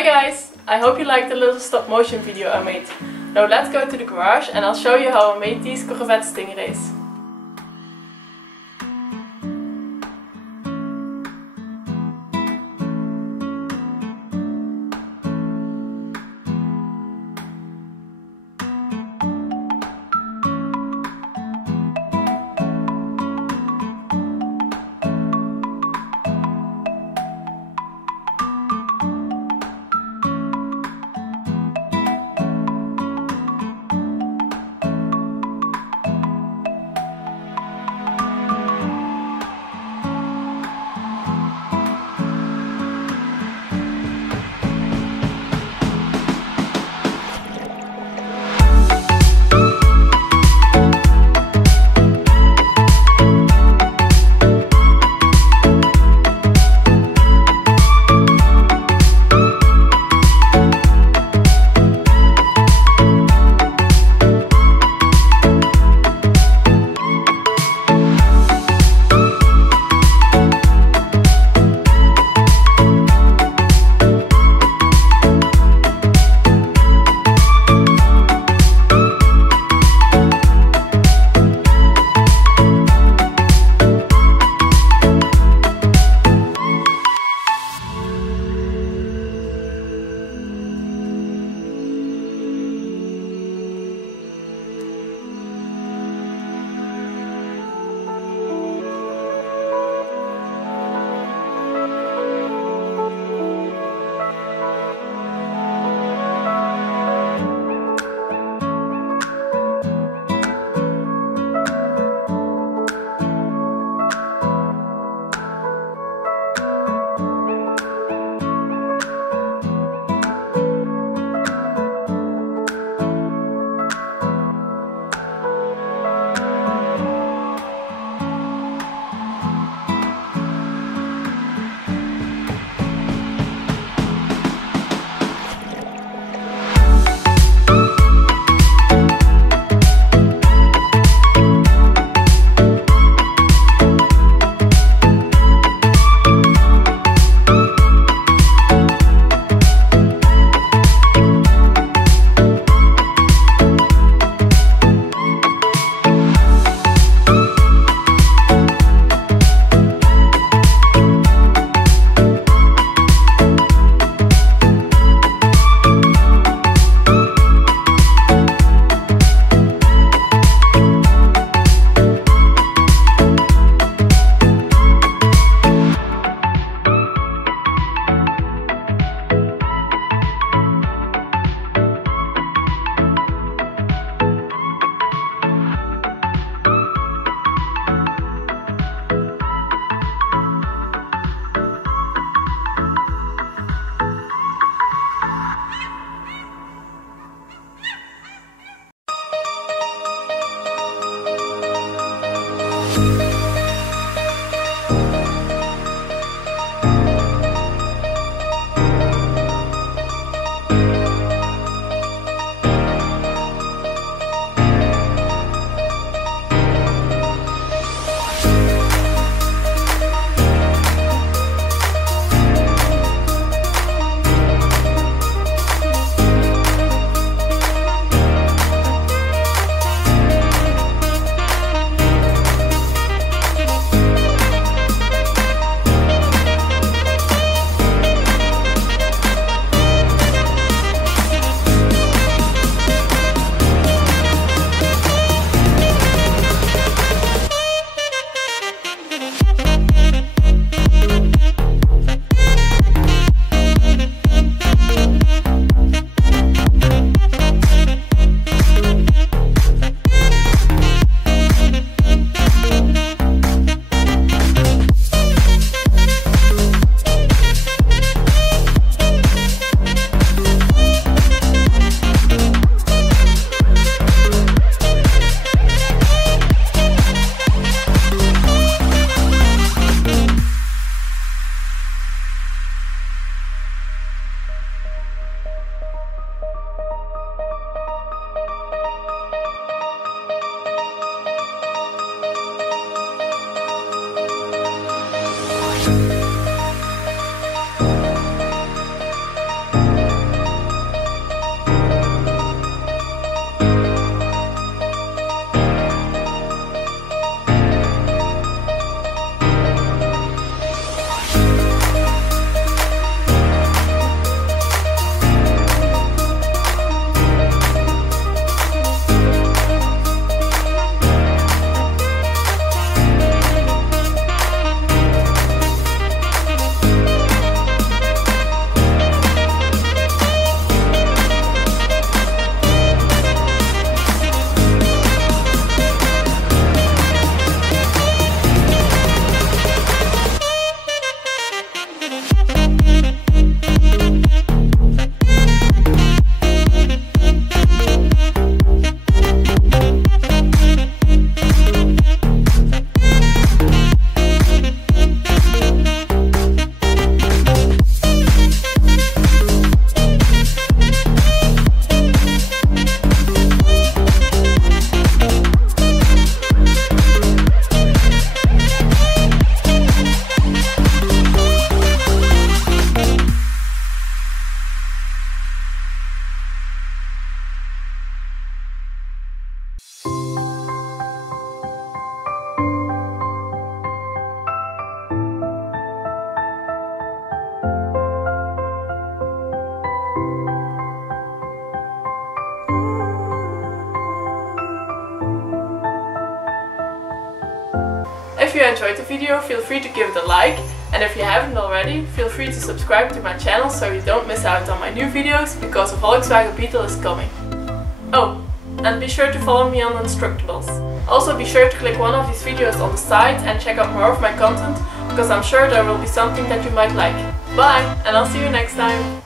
Hi guys! I hope you liked the little stop motion video I made. Now let's go to the garage and I'll show you how I made these Corvette Stingrays. you enjoyed the video, feel free to give it a like, and if you haven't already, feel free to subscribe to my channel so you don't miss out on my new videos because a Volkswagen Beetle is coming. Oh, and be sure to follow me on Instructables. Also be sure to click one of these videos on the side and check out more of my content because I'm sure there will be something that you might like. Bye, and I'll see you next time!